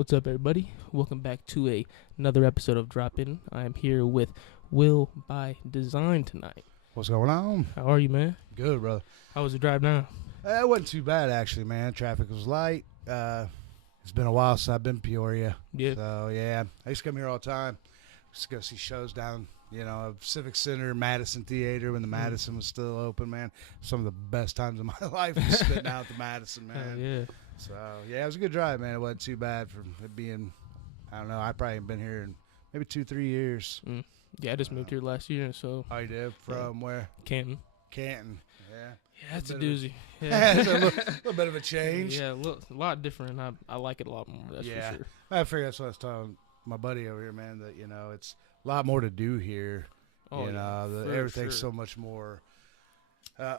What's up, everybody? Welcome back to another episode of DropN. I am here with Will by Design tonight. What's going on? How are you, man? Good, brother. How was the drive down? It wasn't too bad, actually, man. Traffic was light. It's been a while since I've been in Peoria. Yeah. So, yeah, I used to come here all the time. Just go see shows down, Civic Center, Madison Theater when the Madison was still open, man. Some of the best times of my life was spent out at the Madison, man. Yeah. So, yeah, it was a good drive, man. It wasn't too bad for it being, I don't know, I probably haven't been here in maybe 2-3 years. Yeah, I just moved here last year, so. Oh, you did? From where? Canton. Canton, yeah. Yeah, that's a doozy. It's a little bit of a change. Yeah, a lot different. I like it a lot more, that's for sure. I figure that's what I was telling my buddy over here, man, that, it's a lot more to do here. Oh, Everything's so much more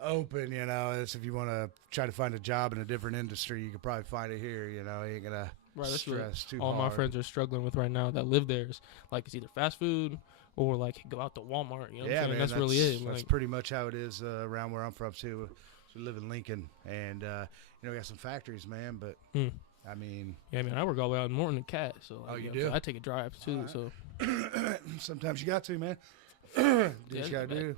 open, It's if you want to try to find a job in a different industry, you could probably find it here, You ain't going to stress too hard. All my friends are struggling with right now that live there is, like, it's either fast food or, like, go out to Walmart, what I'm saying? Man, that's really it. That's like, pretty much how it is around where I'm from, too. We live in Lincoln, and, we got some factories, man, but, I mean. Yeah, I work all the way out in Morton and Cat, so. Oh, you do? So I take a drive, too, so. Sometimes you got to, man. Do what you got to do.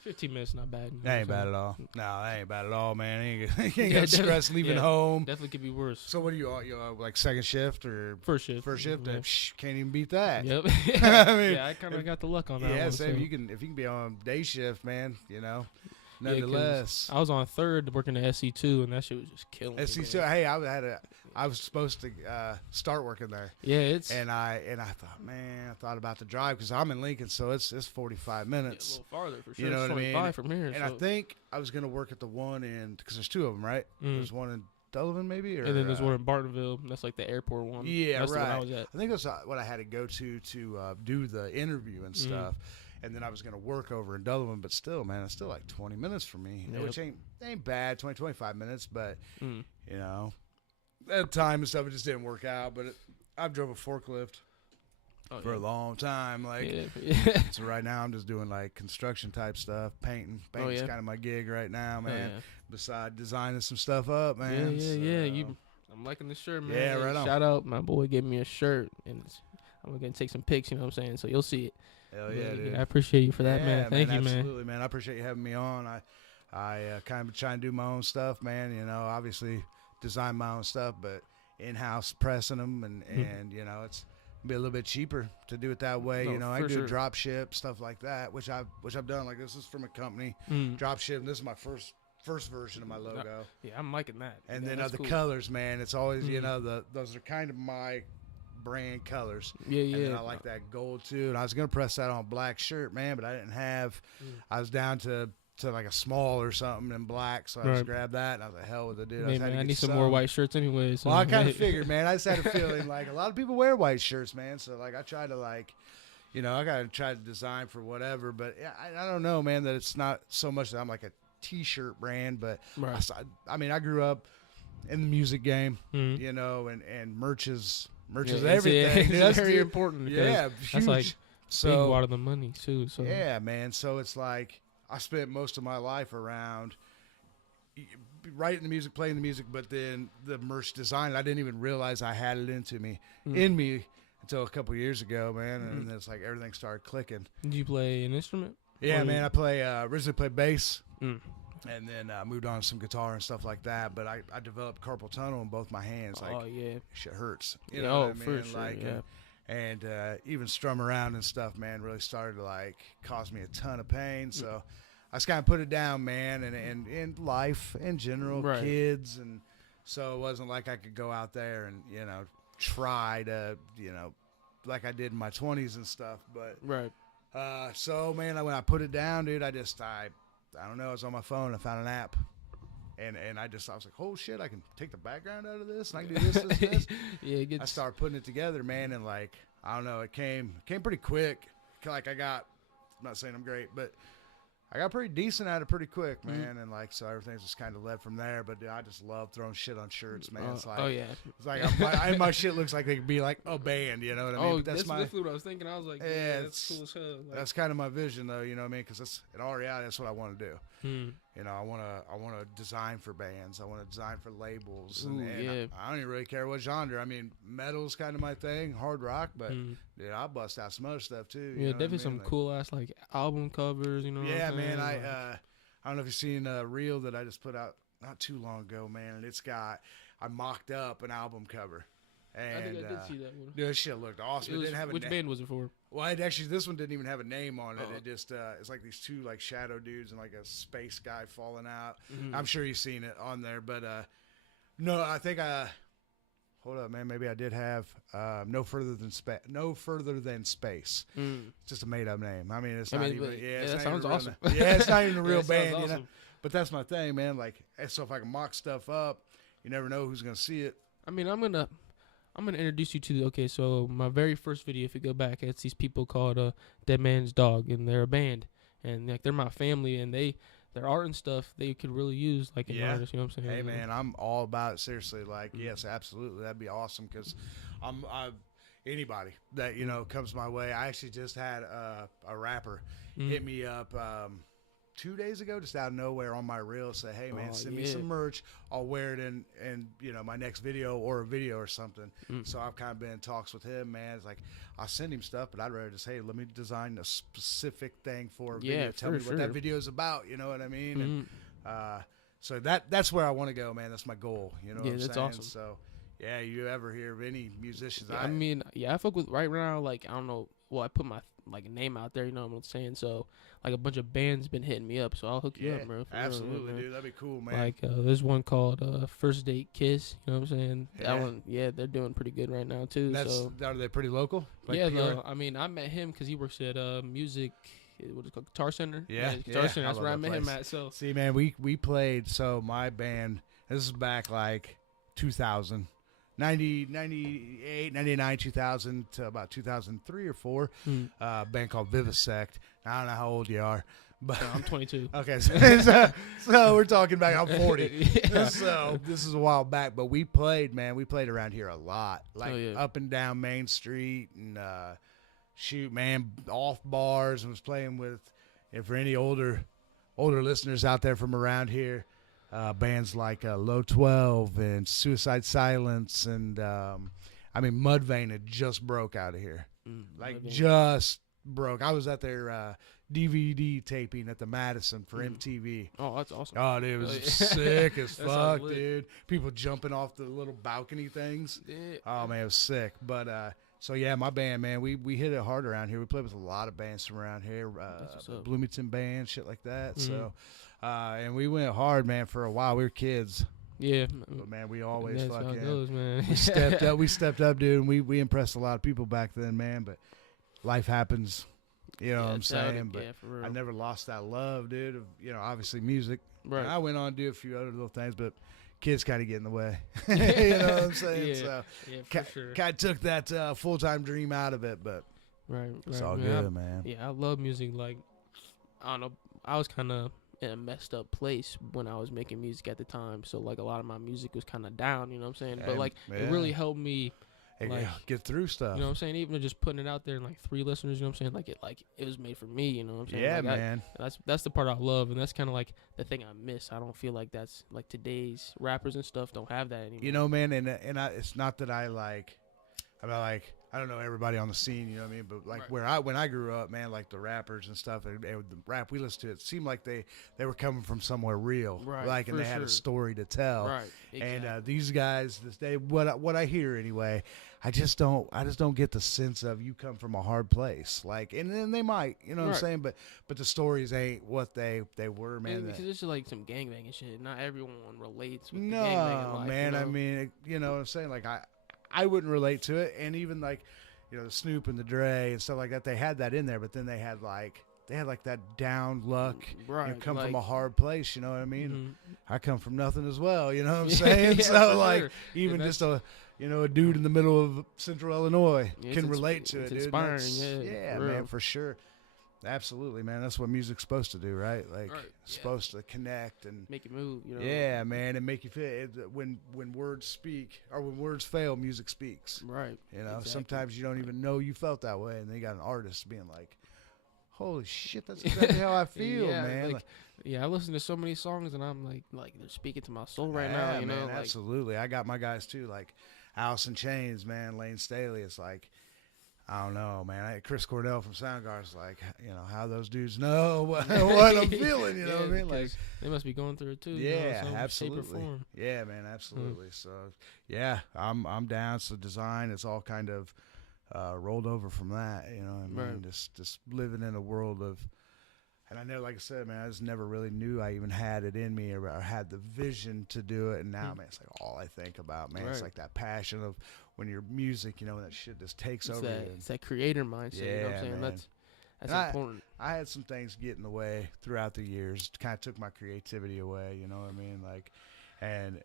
15 minutes, not bad. That ain't bad at all. No, that ain't bad at all, man. You ain't got stress leaving home. Definitely could be worse. So what are you like second shift or first shift? First shift. Yeah. Can't even beat that. Yep. I mean, I kind of got the luck on that. Yeah, one, same. so. If you can be on day shift, man. Nonetheless. I was on third working at SC2, and that shit was just killing me. SC2. Hey, I was supposed to start working there. Yeah, and I thought, man, I thought about the drive because I'm in Lincoln, so it's 45 minutes. Yeah, a little farther for sure. You know what I mean? 25 from here. And so. I think I was gonna work at the one in because there's two of them, right? There's one in Delavan, maybe, or and then there's one in Bartonville. That's like the airport one. Yeah, that's right. The one I was at. I think that's what I had to go to do the interview and stuff. And then I was going to work over in Delavan, but still, man, it's still like 20 minutes for me, which ain't bad, 20, 25 minutes. But, at the time and stuff, it just didn't work out. But I've drove a forklift for a long time. So right now I'm just doing, like, construction type stuff, painting. Painting's kind of my gig right now, man, besides designing some stuff up, man. Yeah. I'm liking the shirt, man. Yeah, right on. Shout out. My boy gave me a shirt, and I'm going to take some pics, you know what I'm saying? So you'll see it. Hell yeah, dude. I appreciate you for that, man. Thank you, man. Absolutely, man. I appreciate you having me on. I kind of try and do my own stuff, man. Obviously design my own stuff, but in-house pressing them and it's be a little bit cheaper to do it that way. I can do drop ship, stuff like that, which I've done. Like, this is from a company, drop ship, and this is my first version of my logo. Yeah, I'm liking that. And then the colors, man, it's always, those are kind of my brand colors. Yeah. And then I like that gold too. And I was gonna press that on a black shirt, man, but I didn't have. I was down to like a small or something in black, so I just grabbed that and I was like, hell with it, dude. I need some more white shirts anyway. So. Well, I kind of figured, man. I just had a feeling like a lot of people wear white shirts, man. So like I try to I gotta try to design for whatever. But yeah, I don't know, man. That it's not so much that I'm like a T-shirt brand, but I grew up in the music game, and merch is everything. That's very important. Yeah, huge. That's like big part of the money too. So yeah, man. So it's like I spent most of my life around writing the music, playing the music, but then the merch design. I didn't even realize I had it in me until a couple years ago, man. And then it's like everything started clicking. Did you play an instrument? Yeah, man. I originally played bass. And then I moved on to some guitar and stuff like that. But I developed carpal tunnel in both my hands. Like, shit hurts. You know what I mean? For sure, And even strum around and stuff, man, really started to, cause me a ton of pain. So I just kind of put it down, man. And in life in general, kids. And so it wasn't like I could go out there and, try to, like I did in my 20s and stuff. But so, man, when I put it down, dude, I don't know. I was on my phone. I found an app, and I was like, "Oh shit! I can take the background out of this, and I can do this." I started putting it together, man, and I don't know. It came pretty quick. I'm not saying I'm great, but I got pretty decent at it pretty quick, man. And so everything's just kind of led from there. But dude, I just love throwing shit on shirts, man. It's like my shit looks like they could be like a band, you know what I mean? But that's what I was thinking. I was like, yeah, that's cool as hell. That's kind of my vision, though, you know what I mean? Because in all reality, that's what I want to do. You know, I wanna design for bands. I wanna design for labels, and yeah. I don't even really care what genre. I mean, metal's kind of my thing, hard rock, but dude, I bust out some other stuff too. Yeah, You know definitely some like, cool ass like album covers. You know. Yeah, what I'm man. saying? I don't know if you've seen a reel that I just put out not too long ago, man. And I mocked up an album cover. And, I think I did see that one. Dude, this shit looked awesome. It didn't have which band was it for? Well, this one didn't even have a name on it. It just it's like these two like shadow dudes and like a space guy falling out. I'm sure you've seen it on there, but no, I think hold up, man. Maybe I did have no further than space. It's just a made up name. I mean, it's not even. Yeah, that sounds awesome. Yeah, it's not even a real band, awesome. you know. But that's my thing, man. Like, so if I can mock stuff up, you never know who's gonna see it. I mean, I'm gonna introduce you to so my very first video, if you go back, it's these people called Dead Man's Dog, and they're a band, and like they're my family, and their art and stuff they could really use like an artist. You know what I'm saying? Hey man, I'm all about it. Seriously, like yes, absolutely, that'd be awesome because anybody that comes my way. I actually just had a rapper hit me up 2 days ago, just out of nowhere on my reel, say, "Hey man, send me some merch. I'll wear it in my next video or a video or something." So I've kind of been in talks with him, man. It's like I'll send him stuff, but I'd rather just, hey, let me design a specific thing for a video. Tell me what that video is about. You know what I mean? And so that's where I want to go, man. That's my goal. You know what I'm that's saying? awesome. So yeah, you ever hear of any musicians? I mean, I fuck with right now. Like I don't know. Well, I put my name out there. You know what I'm saying? So like a bunch of bands been hitting me up. So I'll hook you up, bro. Absolutely, dude. That'd be cool, man. Like there's one called First Date Kiss. You know what I'm saying? That one, they're doing pretty good right now too. Are they pretty local? Like yeah, PR? though. I mean, I met him because he works at music. What is it called? Guitar Center. Guitar Center. That's where I met him at. So see, man, we played. So my band. This is back like 2000. 90, 98, 99, 2000 to about 2003 or 4, band called Vivisect. I don't know how old you are, but I'm 22. Okay, so we're talking back. I'm 40. So this is a while back, but we played around here a lot, like up and down Main Street and off bars, and was playing with. And for any older listeners out there from around here. Bands like Low 12 and Suicide Silence and Mudvayne had just broke out of here, just broke. I was at their DVD taping at the Madison for MTV. Oh, that's awesome. Oh, dude, it was sick as fuck, dude. People jumping off the little balcony things. Yeah. Oh man, it was sick. But so yeah, my band, man, we hit it hard around here. We played with a lot of bands from around here, Bloomington band, shit like that. So. And we went hard, man, for a while. We were kids. Yeah. But, man, we always that's fucking how it goes, man. We stepped up, dude, and we impressed a lot of people back then, man. But life happens, you know what I'm saying? But I never lost that love, dude, of, obviously music. Right. And I went on to do a few other little things, but kids kind of get in the way. You know what I'm saying? So for sure. Kind of took that full-time dream out of it, but it's all good, man. Yeah, I love music. Like, I don't know, I was kind of in a messed up place when I was making music at the time, so like a lot of my music was kind of down, you know what I'm saying? But like it really helped me get through stuff. You know what I'm saying? Even just putting it out there and like 3 listeners, you know what I'm saying? Like it was made for me, you know what I'm saying? Yeah, like, man. That's the part I love, and that's kind of like the thing I miss. I don't feel like that's like today's rappers and stuff don't have that anymore. You know, man, and it's not that I I don't know everybody on the scene, you know what I mean? But like when I grew up, man, like the rappers and stuff, and the rap we listened to, it seemed like they were coming from somewhere real, like, and they had a story to tell. Right. Exactly. And these guys, what I hear anyway, I just don't get the sense of you come from a hard place, like, and then they might, you know what I'm saying? But the stories ain't what they were, man. Because it's just like some gangbanging shit. Not everyone relates with the gangbanging life. Man, I mean, you know what I'm saying? Like I wouldn't relate to it, and even like, the Snoop and the Dre and stuff like that, they had that in there, but then they had that down luck, come from a hard place, you know what I mean? Mm-hmm. I come from nothing as well, you know what I'm saying? So like, even just a dude in the middle of Central Illinois can relate to it, dude. Inspiring, yeah, man, for sure. Absolutely, man. That's what music's supposed to do, right? Like, supposed to connect and make you move, you know? Yeah, man, and make you feel when words speak or when words fail, music speaks. Right. You know, sometimes you don't even know you felt that way, and then you got an artist being like, holy shit, that's exactly how I feel, man. Like, yeah, I listen to so many songs and I'm like they're speaking to my soul right now. You know, man, absolutely. I got my guys too, like Alice in Chains, man, Lane Staley. It's like, I don't know, man. Chris Cornell from Soundgarden's like, you know, how those dudes know what I'm feeling. You know what I mean? Like, they must be going through it too. Yeah, you know, absolutely. Yeah, man, absolutely. So, yeah, I'm down. So design, it's all kind of rolled over from that. You know what I mean? Right. Just living in a world of, and I know, like I said, man, I just never really knew I even had it in me or had the vision to do it. And now, man, it's like all I think about, man. Right. It's like that passion of when your music, you know, when that shit just takes over you. It's that creator mindset, yeah, you know what I'm saying? Man. That's important. I had some things get in the way throughout the years. Kind of took my creativity away, you know what I mean? Like, and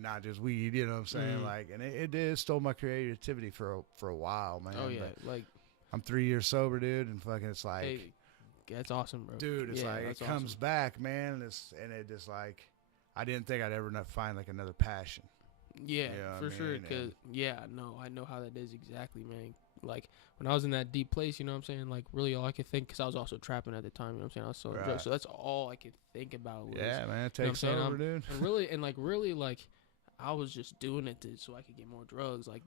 not just weed, you know what I'm saying? Like, and it did stole my creativity for a while, man. Oh, yeah. But like, I'm 3 years sober, dude, and fucking it's like. Hey, that's awesome, bro. Dude, it's like it comes back, man, and it just like I didn't think I'd ever find like another passion. Yeah, you know for sure. Cause I know how that is exactly, man. Like when I was in that deep place, you know what I'm saying? Like really all I could think, because I was also trapping at the time, you know what I'm saying? I was so drugs, so that's all I could think about. Was, man, it takes over, dude. And really like I was just doing it so I could get more drugs. Like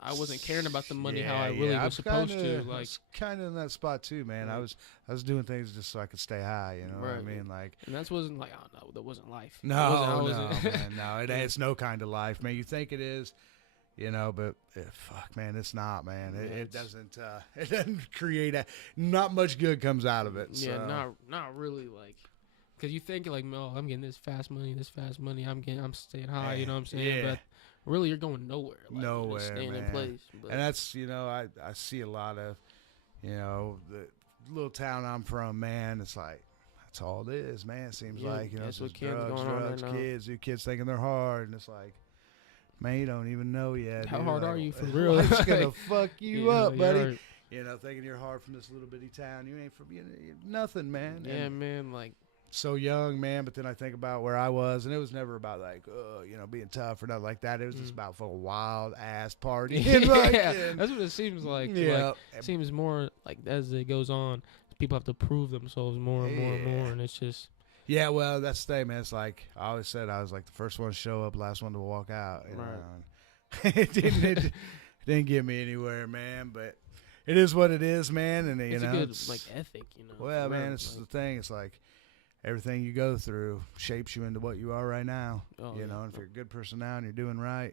I wasn't caring about the money how I really was supposed to. Like kind of in that spot too, man. I was doing things just so I could stay high. You know what I mean? Like, and that wasn't like, oh no, that wasn't life. No, man, no, it's no kind of life, man. You think it is, you know, but fuck, man, it's not, man. It doesn't create not much good comes out of it. Yeah, so. not really like. Because you think like, oh, I'm getting this fast money. I'm staying high. You know what I'm saying? Yeah. But really, you're going nowhere. Like, nowhere, you're just staying man. in place. But. And that's, you know, I see a lot of, you know, the little town I'm from, man. It's like that's all it is, man. It seems like, you know, it's just drugs, kids. You kids thinking they're hard, and it's like, man, you don't even know yet. How dude. hard like, are you for real? Life's gonna fuck you up, buddy. Right. You know, thinking you're hard from this little bitty town. You ain't from nothing, man. Yeah, man. Like. So young, man, but then I think about where I was, and it was never about like, you know, being tough or nothing like that. It was just about fucking wild ass party. That's what it seems like. Yeah, like, it seems more like as it goes on, people have to prove themselves more and more and more, and it's just. Yeah, well, that's the thing, man. It's like I always said, I was like the first one to show up, last one to walk out. You know? it didn't get me anywhere, man. But it is what it is, man. And it's you know, a good like ethic, you know. Well, man, it's the thing. It's like. Everything you go through shapes you into what you are right now. You know, and if you're a good person now and you're doing right,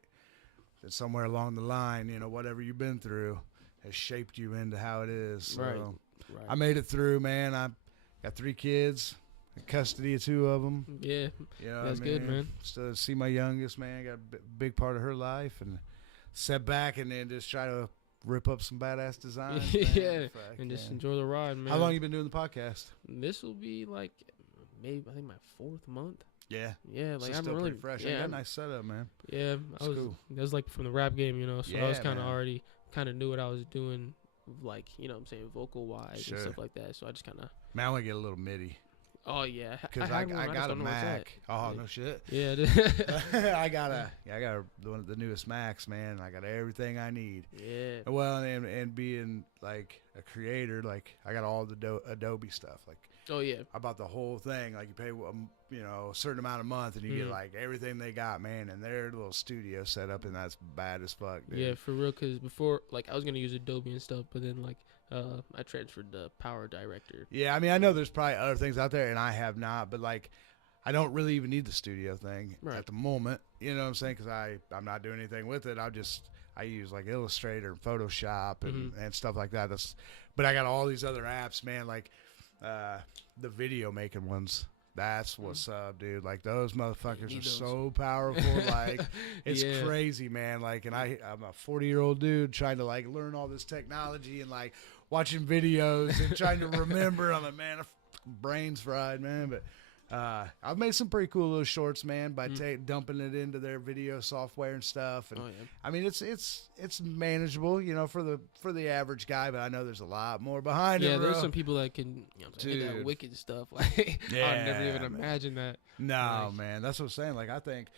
then somewhere along the line, you know, whatever you've been through has shaped you into how it is. So right. I made it through, man. I got 3 kids, custody of 2 of them. Yeah, you know that's good, man. Still see my youngest, man. Got a big part of her life, and sit back and then just try to rip up some badass designs. Yeah, and just enjoy the ride, man. How long you been doing the podcast? This will be like. Maybe I think my 4th month. Yeah, like I'm still really pretty fresh. Yeah, got a nice setup, man. Yeah, cool. That was like from the rap game, you know. So I was kind of already knew what I was doing, like you know what I'm saying, vocal wise and stuff like that. So I just kind of. Man, I want to get a little MIDI. Oh yeah, because I got a Mac. Oh no shit. Yeah, I got the newest Macs, man. I got everything I need. Yeah. Well, and being like a creator, like I got all the Adobe stuff, like. Oh yeah. I bought the whole thing. Like you pay, you know, a certain amount a month, and you get like everything they got, man. And their little studio set up, and that's bad as fuck, dude. Yeah, for real. Cause before, like, I was gonna use Adobe and stuff, but then like, I transferred to Power Director. Yeah, I mean, I know there's probably other things out there, and I have not, but like, I don't really even need the studio thing at the moment. You know what I'm saying? Because I'm not doing anything with it. I use like Illustrator and Photoshop and stuff like that. But I got all these other apps, man. Like. The video making ones, that's what's up, dude. Like those motherfuckers are so powerful. Like it's crazy, man. Like, and I'm a 40-year-old dude trying to like learn all this technology and like watching videos and trying to remember. I'm like, man, brain's fried, man. But I've made some pretty cool little shorts, man, by dumping it into their video software and stuff. And I mean, it's manageable, you know, for the average guy. But I know there's a lot more behind it. Yeah, there's some people that can, you know, do that wicked stuff. Like I'd never even imagine that. No, man, that's what I'm saying. Like I think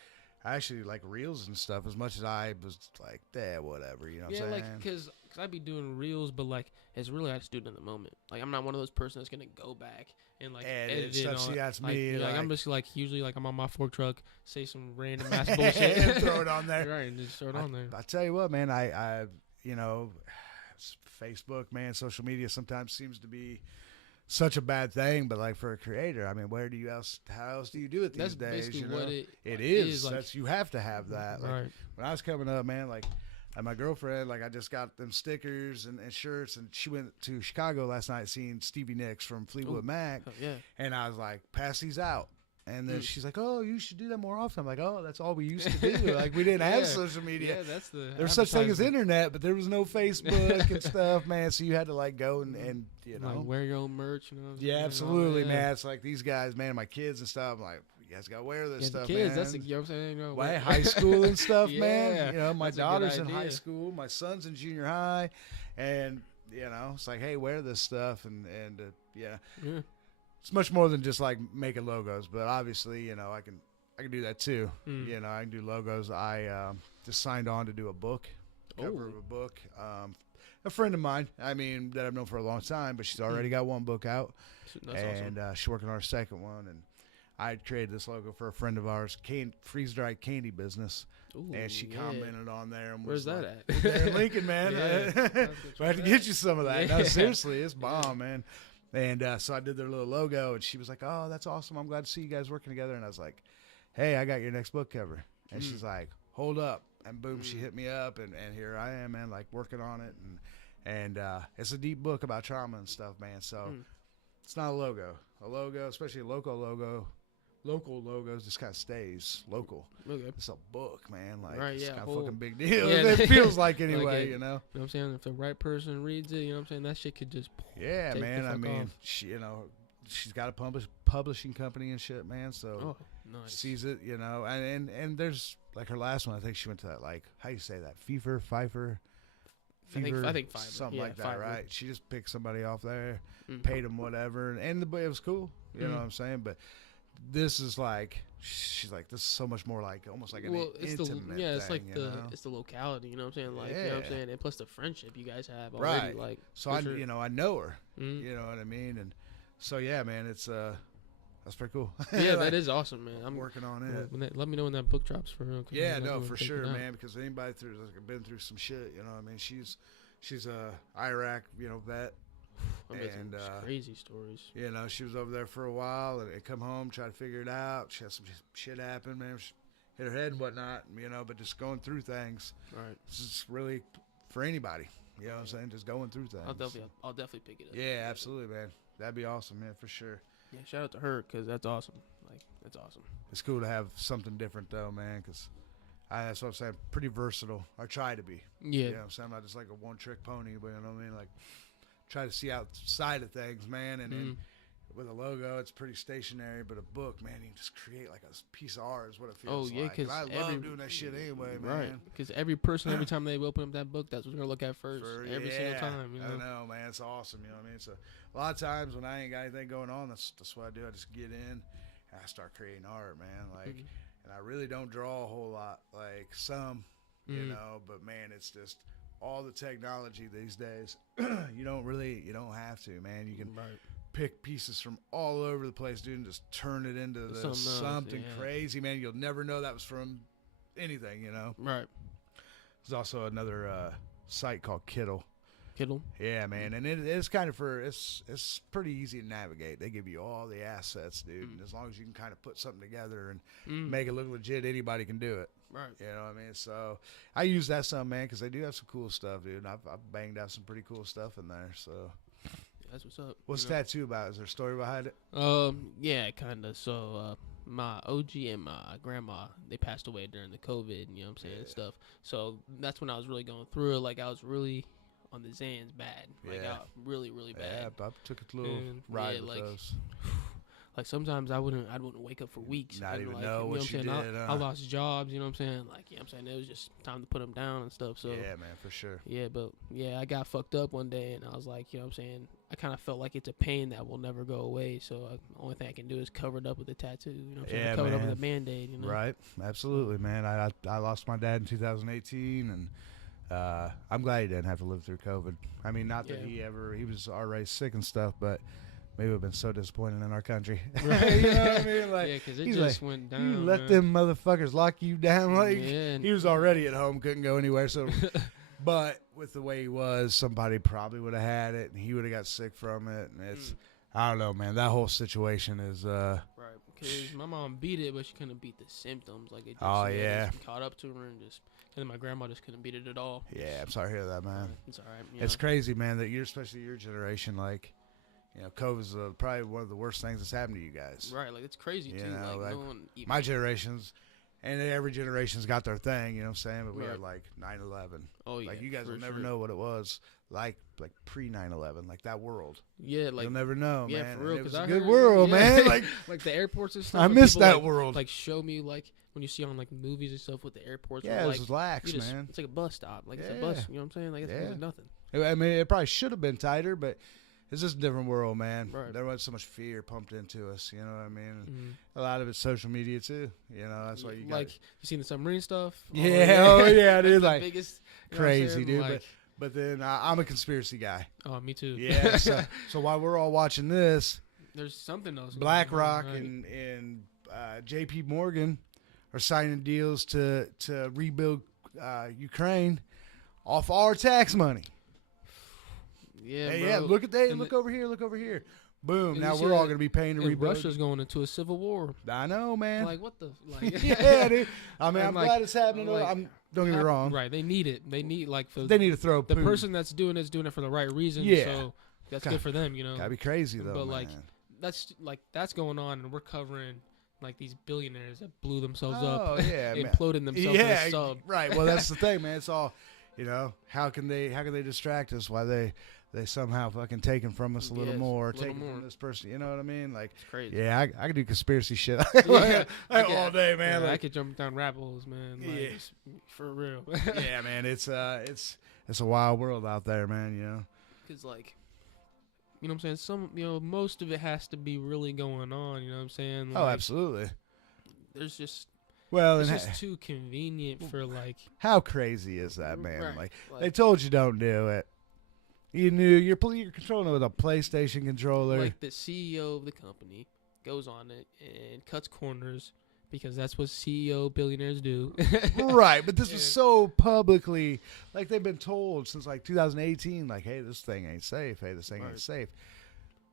I actually like reels and stuff as much as I was like, whatever, you know what I'm saying? Yeah, like, because I be doing reels, but, like, it's really I just do it in the moment. Like, I'm not one of those persons that's going to go back and, like, edit it. See, that's like, me. Like, I'm just, like, usually, like, I'm on my fork truck, say some random ass bullshit. And throw it on there. Right, and just throw it on there. I tell you what, man, I you know, Facebook, man, social media sometimes seems to be such a bad thing, but like for a creator, I mean, how else do you do it these days? That's basically what it is. Like, That's, you have to have that. Like, right. when I was coming up, man, like my girlfriend, like I just got them stickers and shirts, and she went to Chicago last night seeing Stevie Nicks from Fleetwood Mac. Yeah. And I was like, pass these out. And then she's like, "Oh, you should do that more often." I'm like, "Oh, that's all we used to do. Like, we didn't have social media. Yeah, that's the. There's such thing as internet, but there was no Facebook and stuff, man. So you had to like go and you know, like wear your own merch. You know. Yeah, absolutely, man. It's like these guys, man, my kids and stuff. I'm like, you guys gotta wear this stuff, kids, man. That's you know what I'm saying. You know, high school and stuff, Yeah, man. You know, my that's a daughter's good in high idea. school, my son's in junior high, and you know, it's like, hey, wear this stuff, and yeah. It's much more than just like making logos, but obviously, you know, I can do that too. You know, I can do logos. I just signed on to do a book, cover of a book. A friend of mine, I mean, that I've known for a long time, but she's already got one book out, and she's working on her second one. And I created this logo for a friend of ours, freeze-dried candy business. Ooh, and she commented on there. And where's was that like, at? There in Lincoln, man. I have to get you some of that. Yeah. No, seriously, it's bomb, man. And so I did their little logo, and she was like, "Oh, that's awesome. I'm glad to see you guys working together." And I was like, "Hey, I got your next book cover." And she's like, "Hold up." And boom, she hit me up, and here I am, man, like working on it. And it's a deep book about trauma and stuff, man. So it's not a logo. A logo, especially a local logos, just kind of stays local. Okay. It's a book, man. Like, right, it's yeah, kind of fucking big deal. Yeah, It feels like anyway, like you know? You know what I'm saying? If the right person reads it, you know what I'm saying? That shit could just Yeah, take man. the I fuck mean, off. she, you know, she's got a publishing company and shit, man. So nice. sees it, you know. And there's, like, her last one, I think she went to that, like, how do you say that? Pfeiffer? I think Fiverr. Something like that, Fiverr. right? She just picked somebody off there, paid them whatever, and it was cool. You know what I'm saying? But this is like, she's like, this is so much more like, almost like an intimate it's thing, like you know? it's the locality, you know what I'm saying? Like, you know what I'm saying? And plus the friendship you guys have already, Right. like. So sure. you know, I know her. You know what I mean? And so yeah, man, it's that's pretty cool. Yeah, like, that is awesome, man. I'm working on it. Let me know when that book drops for real. Yeah, no, for sure, man. Because anybody been through some shit, you know what I mean? She's a Iraq, you know, vet. And crazy stories. You know, she was over there for a while and come home, try to figure it out. She had some shit happen, man. She hit her head and whatnot, you know, but just going through things. Right. This is really for anybody. You know what I'm saying? Just going through things. I'll definitely pick it up. Yeah, absolutely, man. That'd be awesome, man, for sure. Yeah, shout out to her because that's awesome. Like, that's awesome. It's cool to have something different, though, man, because that's what I'm saying. Pretty versatile. I try to be. Yeah. You know what I'm saying? I'm not just like a one-trick pony, but you know what I mean? Like, try to see outside of things, man. And then with a logo, it's pretty stationary, but a book, man, you can just create like a piece of art is what it feels like. Because I love doing that shit anyway, man. Right. Because every person, every time they open up that book, that's what they're going to look at first. Every single time. You know? I know, man. It's awesome. You know what I mean? So a lot of times when I ain't got anything going on, that's what I do. I just get in and I start creating art, man. Like, and I really don't draw a whole lot, like some, you know, but man, it's just all the technology these days. You don't have to, man. You can pick pieces from all over the place, dude, and just turn it into something crazy, man. You'll never know that was from anything, you know. Right. There's also another site called Kittle. Kittle? Yeah, man, and it's kind of it's pretty easy to navigate. They give you all the assets, dude, and as long as you can kind of put something together and make it look legit, anybody can do it. Right. You know what I mean? So I use that some, man, because they do have some cool stuff, dude. And I've banged out some pretty cool stuff in there. So that's what's up. What's tattoo about? Is there a story behind it? Yeah, kind of. So my OG and my grandma, they passed away during the COVID, you know what I'm saying, and stuff. So that's when I was really going through it. Like, I was really on the Zans bad. Like, really, really bad. Yeah, I took a little ride with those. like sometimes I wouldn't wake up for weeks. Not and even like, know you know what I'm you saying? did. I lost jobs. You know what I'm saying? Like, you know what I'm saying? It was just time to put them down and stuff. So yeah, man, for sure. yeah, but yeah, I got fucked up one day, and I was like, you know what I'm saying? I kind of felt like it's a pain that will never go away. So the only thing I can do is cover it up with a tattoo. You know what I'm saying? Yeah, Cover it up man. with a Band-Aid. You know? Right, absolutely, man. I lost my dad in 2018, and I'm glad he didn't have to live through COVID. I mean, not that he was already sick and stuff, but maybe we've been so disappointed in our country. Right. You know what I mean? Like, yeah, because it just went down. You let them motherfuckers lock you down. Like, yeah, he was already at home, couldn't go anywhere. So, but with the way he was, somebody probably would have had it, and he would have got sick from it. And it's, I don't know, man. That whole situation is. Right, because my mom beat it, but she couldn't beat the symptoms. Like, it just, just caught up to her, and then my grandma just couldn't beat it at all. Yeah, I'm sorry to hear that, man. It's all right. It's crazy, man, that especially your generation, like, you know, COVID's probably one of the worst things that's happened to you guys. Right, like, it's crazy, too. Know, like no one my generation's, and every generation's got their thing, you know what I'm saying? But we had, like, 9/11. Oh, yeah. Like, you guys will never know what it was like pre-9/11, like that world. Yeah, like. You'll never know, yeah, man. For real, it was a good world, man. Like the airports and stuff. I miss that like, world. Like, show me, like, when you see on, like, movies and stuff with the airports. Yeah, where, like, it was lax, man. It's like a bus stop. Like, it's a bus, you know what I'm saying? Like, it's like nothing. I mean, it probably should have been tighter, but it's just a different world, man. Right. There was so much fear pumped into us, you know what I mean? A lot of it's social media, too. You know, that's why you got... Like, you seen the submarine stuff? Yeah, oh, yeah, dude. Like, biggest, crazy, dude. Like, but then I'm a conspiracy guy. Oh, me too. Yeah, so while we're all watching this... There's something else. BlackRock and J.P. Morgan are signing deals to rebuild Ukraine off our tax money. Yeah, hey, bro. Look at that. Look over here. Boom. Now we're all going to be paying to rebuild. Russia's going into a civil war. I know, man. Like, what the? Like, yeah, dude. I mean, I'm glad it's happening. Like, don't get me wrong. Right. They need it. They need, like, they need to throw the person that's doing it's doing it for the right reason. Yeah. So that's good for them, you know. Gotta be crazy, though, But, man. that's going on, and we're covering, like, these billionaires that blew themselves oh, up. Yeah, imploding themselves in a sub. Right. Well, that's the thing, man. It's all, you know, how can they distract us while they somehow fucking taking from us a little more, taking from this person, you know what I mean? Like, it's crazy. Yeah, I could do conspiracy shit all day, man. Yeah, like, I could jump down rabbit holes, man. Like, for real. Yeah, man, it's a wild world out there, man. You know, because, like, you know what I'm saying? Most of it has to be really going on. You know what I'm saying? Like, oh, absolutely. There's just. Well, it's just too convenient for, like. How crazy is that, man? Right. Like, they told you don't do it. You knew you're controlling it with a PlayStation controller. Like, the CEO of the company goes on it and cuts corners because that's what CEO billionaires do. Right, but this was so publicly, like, they've been told since, like, 2018, like, hey, this thing ain't safe. Hey, this thing ain't safe.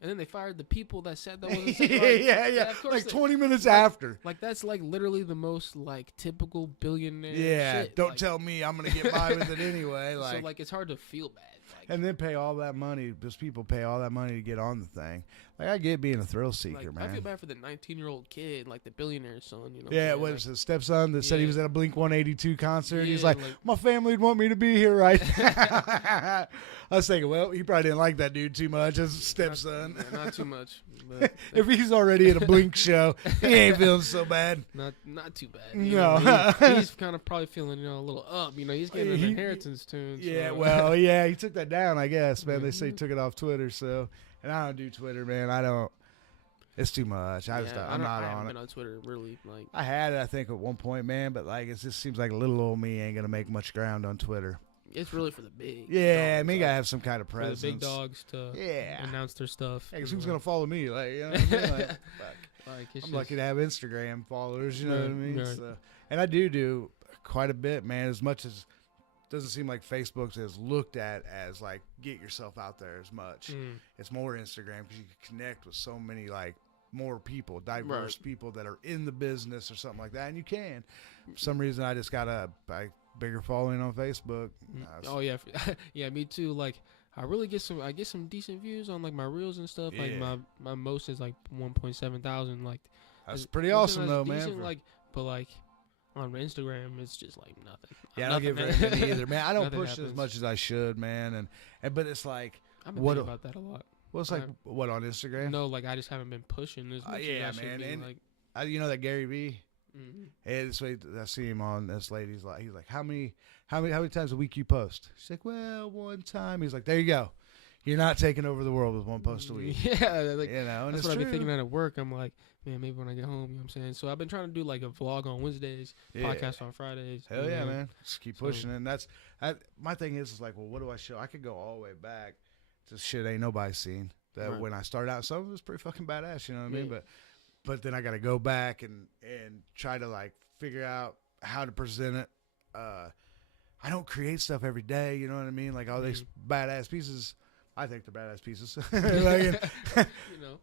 And then they fired the people that said that wasn't safe. Yeah. Like 20 minutes after. Like, that's, like, literally the most, like, typical billionaire shit. Don't tell me I'm going to get by with it anyway. Like, so, like, it's hard to feel bad. And then pay all that money. Those people pay all that money to get on the thing. Like, I get being a thrill seeker, man. I feel bad for the 19-year-old kid, like the billionaire's son. You know. Yeah, what is his stepson that said he was at a Blink 182 concert? Yeah, He's like, my family would want me to be here, right? I was thinking, well, he probably didn't like that dude too much as a stepson. Not too much. But if he's already at a Blink show, he ain't feeling so bad. Not too bad. No, he's kind of probably feeling a little up. You know, he's getting an inheritance tune. Yeah, well, yeah, he took that down, I guess, man. They say he took it off Twitter, so. And I don't do Twitter, man. I don't. It's too much. I'm not on it. Been on Twitter, really. Like, I had it, I think, at one point, man. But like, it just seems like little old me ain't gonna make much ground on Twitter. It's really for the big. Yeah, me gotta have some kind of presence. For the big dogs to announce their stuff. Yeah, because who's gonna follow me? Like, you know what I mean? Like, I'm lucky to have Instagram followers. You know what I mean? Right. So, and I do quite a bit, man. As much as doesn't seem like Facebook is looked at as like get yourself out there as much. It's more Instagram because you can connect with so many like more people, diverse people that are in the business or something like that, and you can. For some reason, I just got a bigger following on Facebook. Oh yeah, yeah, me too. Like, I get some decent views on like my reels and stuff. Like my most is like 1.7 thousand. Like, that's pretty awesome though, decent, man. Like, but like on Instagram, it's just like nothing. Yeah, I don't get very many either, man. I don't push it as much as I should, man. And but it's like, I've been thinking about that a lot. Well, it's like what on Instagram? No, like I just haven't been pushing as much. Yeah, as I man. should be, And like, you know that Gary Vee. mm-hmm. Hey, this way I see him on this lady's like he's like how many times a week you post? She's like, well, one time. He's like, there you go. You're not taking over the world with one post a week. Yeah, like you know, and that's it's what true. I be thinking at work. I'm like, man, maybe when I get home, you know what I'm saying. So I've been trying to do like a vlog on Wednesdays, podcast on Fridays. Hell yeah, man. Just keep pushing. And that's my thing is like, well, what do I show? I could go all the way back to shit ain't nobody seen. That when I started out, some of it was pretty fucking badass. You know what I mean? But then I got to go back and try to like figure out how to present it. I don't create stuff every day. You know what I mean? Like all these badass pieces. I think they're badass pieces. Like,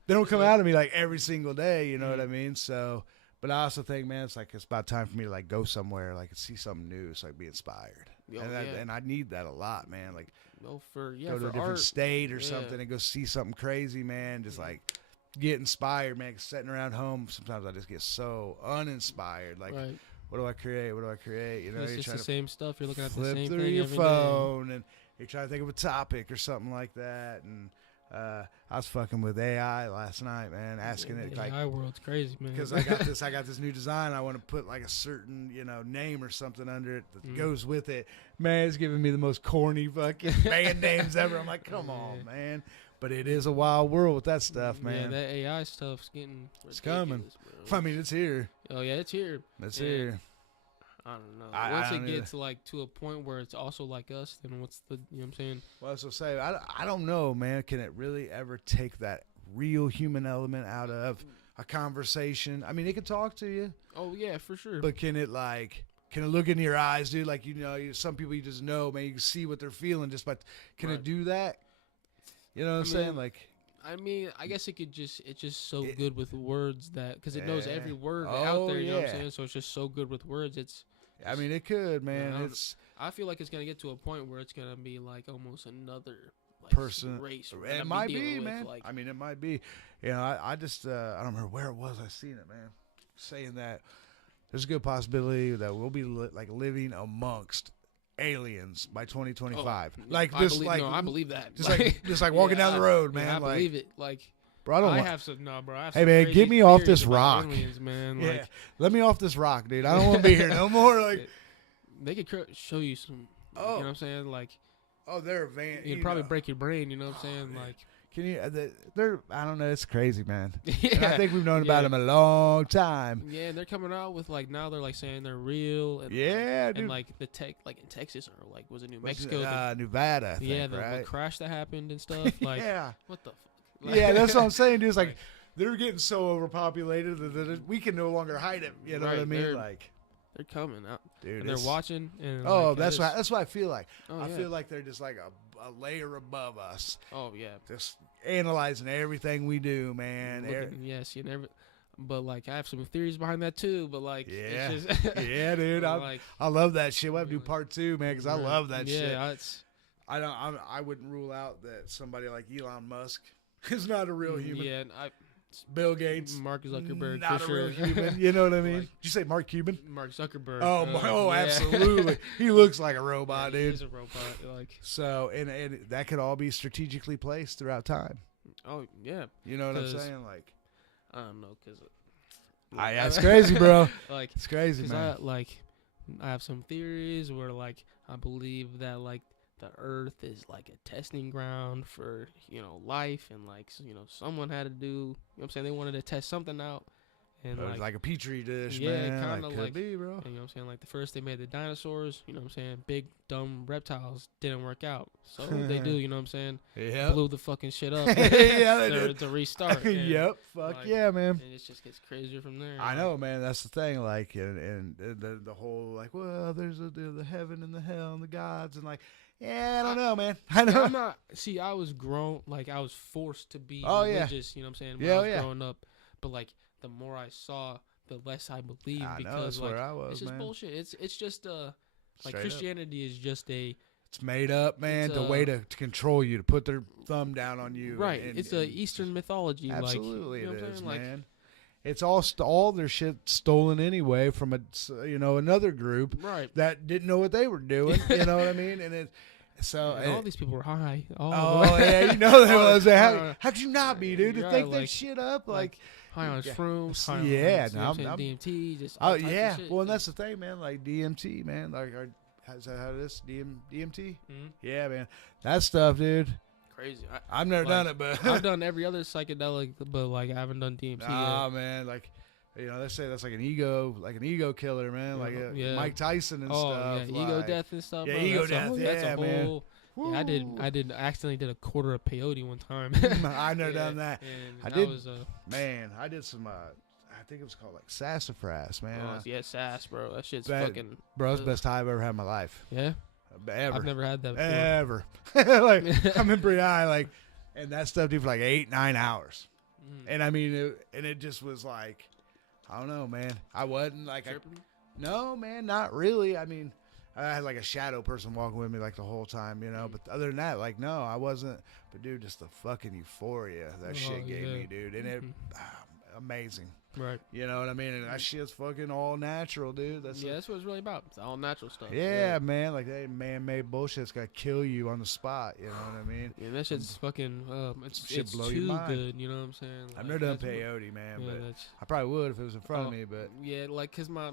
they don't come out of me like every single day. You know what I mean? So, but I also think, man, it's about time for me to like go somewhere, like see something new. It's like be inspired, and I need that a lot, man. Like, go to a different state or something and go see something crazy, man. Just like get inspired, man. 'Cause sitting around home, sometimes I just get so uninspired. Like, what do I create? What do I create? You know, it's just the same stuff. You're looking at the flip same through thing your every phone and you're trying to think of a topic or something like that. And I was fucking with AI last night, man, asking it like AI world's crazy, man. Because I got this new design. I want to put like a certain name or something under it that goes with it. Man, it's giving me the most corny fucking band names ever. I'm like, come on, man. But it is a wild world with that stuff, man. Yeah, that AI stuff's getting ridiculous, it's coming. Bro. I mean, it's here. Oh yeah, it's here. It's here. I don't know. Once it gets like to a point where it's also like us, then what's the, you know what I'm saying? Well, that's what I say. I don't know, man. Can it really ever take that real human element out of a conversation? I mean, it can talk to you. Oh yeah, for sure. But can it look in your eyes, dude? Like, some people you just know, man, you can see what they're feeling just by, can it do that? You know what I'm saying? Like, I mean, I guess it's just so good with words that, because it knows every word out there, you know what I'm saying? So it's just so good with words. I mean, it could, man. I feel like it's going to get to a point where it's going to be like almost another person race. It might be, man. I mean, it might be. I just, I don't remember where it was. I seen it, man. Saying that there's a good possibility that we'll be living amongst aliens by 2025. I believe that. Just like walking down the road, man. I believe it. Like, bro, I have some. No, bro. I have hey, man, get me off this rock, aliens, man. Yeah, like, let me off this rock, dude. I don't want to be here no more. Like, they could show you some. You know what I'm saying? Like, they're you'd probably break your brain. You know what I'm saying? Man. Like. Can you? They're. I don't know. It's crazy, man. And I think we've known about them a long time. Yeah, and they're coming out with now they're saying they're real. And, dude. And the tech in Texas or was it New Mexico? Nevada. I think, the crash that happened and stuff. Like, what the? Yeah, that's what I'm saying, dude. It's like they're getting so overpopulated that we can no longer hide it. You know what I mean? They're coming out, dude. And they're watching. And that's what I feel like. I feel like they're just like a layer above us. Oh yeah, just analyzing everything we do, man. Yes, you never. But I have some theories behind that too. But it's just yeah, dude. I love that shit. We'll have to do part 2, man, because I love that shit. Yeah, I wouldn't rule out that somebody like Elon Musk is not a real human. Yeah, Bill Gates, Mark Zuckerberg, not for a sure. real human. You know what I mean? Did you say Mark Cuban? Mark Zuckerberg. Oh, absolutely. He looks like a robot, dude. He's a robot. So, and that could all be strategically placed throughout time. Oh yeah. You know what I'm saying? Like, I don't know, cause that's crazy, bro. It's crazy, man. I have some theories where I believe that the Earth is like a testing ground for life, and someone had to do, you know what I'm saying, they wanted to test something out, and like a petri dish, yeah, man. kind of could be, bro. And, you know what I'm saying, the first they made the dinosaurs, you know what I'm saying, big dumb reptiles didn't work out, so they do, you know what I'm saying, blew the fucking shit up. Yeah, they did. To restart. And, yep, fuck yeah, man. And it just gets crazier from there. I know, man. That's the thing. And the whole well, there's the heaven and the hell and the gods and yeah, I don't know, man. I know. I'm not. See, I was grown. I was forced to be religious. You know what I'm saying? When I was growing up, but the more I saw, the less I believed, because where I was, it's just man. bullshit. It's just Straight Christianity is just a. It's made up, man. The way to control you, to put their thumb down on you. Right. It's a Eastern mythology. Absolutely, you know it is, man. It's all their shit stolen anyway from another group right. that didn't know what they were doing. You know what I mean? And So and all these people were high. Oh yeah, you know they was. How could you not be, dude? To think like, that shit up, like high on shrooms, high on I'm DMT, just oh yeah. Of shit. Well, and that's the thing, man. Like DMT, man. Like, is that how it is? DMT? Mm-hmm. Yeah, man. That stuff, dude. Crazy. I've never done it, but I've done every other psychedelic, but like I haven't done DMT yet. Yet. Man, like. You know, they say that's like an ego killer, man. Like Mike Tyson and stuff. Oh, yeah, ego death and stuff. Yeah, bro. ego death. That's a man. whole. Yeah, I accidentally did a quarter of peyote one time. I never done that. I did. I did some. I think it was called like sassafras, man. Oh, yeah, sass, bro. That shit's fucking. Bro, it's the best high I've ever had in my life. Yeah. Ever. I've never had that Ever. before. Like I'm in pretty high, like, and that stuff did for like 8-9 hours, and I mean, it just was like. I don't know, man. I wasn't like no, man, not really. I mean, I had like a shadow person walking with me like the whole time, you know. But other than that, like, no, I wasn't. But dude, just the fucking euphoria that shit gave me, dude, and it amazing. Right. You know what I mean? And that shit's fucking all natural, dude. That's what it's really about. It's all natural stuff. Yeah, man. Like that man-made bullshit's gonna kill you on the spot. You know what I mean? Yeah, that shit's fucking. It's blow too your mind. good. You know what I'm saying? Like, I've never done peyote, man, but I probably would if it was in front of me. But yeah, like, cause you know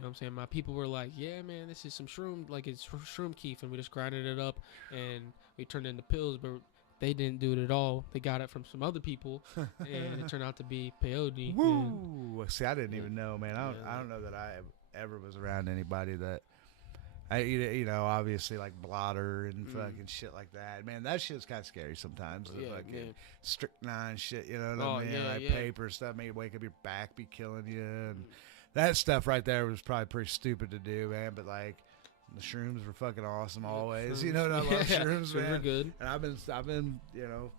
what I'm saying, my people were like, yeah, man, this is some shroom, like it's shroom keef, and we just grinded it up and we turned it into pills, but they didn't do it at all. They got it from some other people, and it turned out to be peyote. Woo! See, I didn't even know, man. I don't know that I ever was around anybody that, you know, obviously like blotter and fucking shit like that. Man, that shit's kind of scary sometimes. The fucking strychnine shit, you know what I mean? Like paper stuff, may wake up your back, be killing you, and that stuff right there was probably pretty stupid to do, man. But like. The shrooms were fucking awesome always. Shrooms. You know what I love shrooms, man. Shrooms are good. And I've been, you know,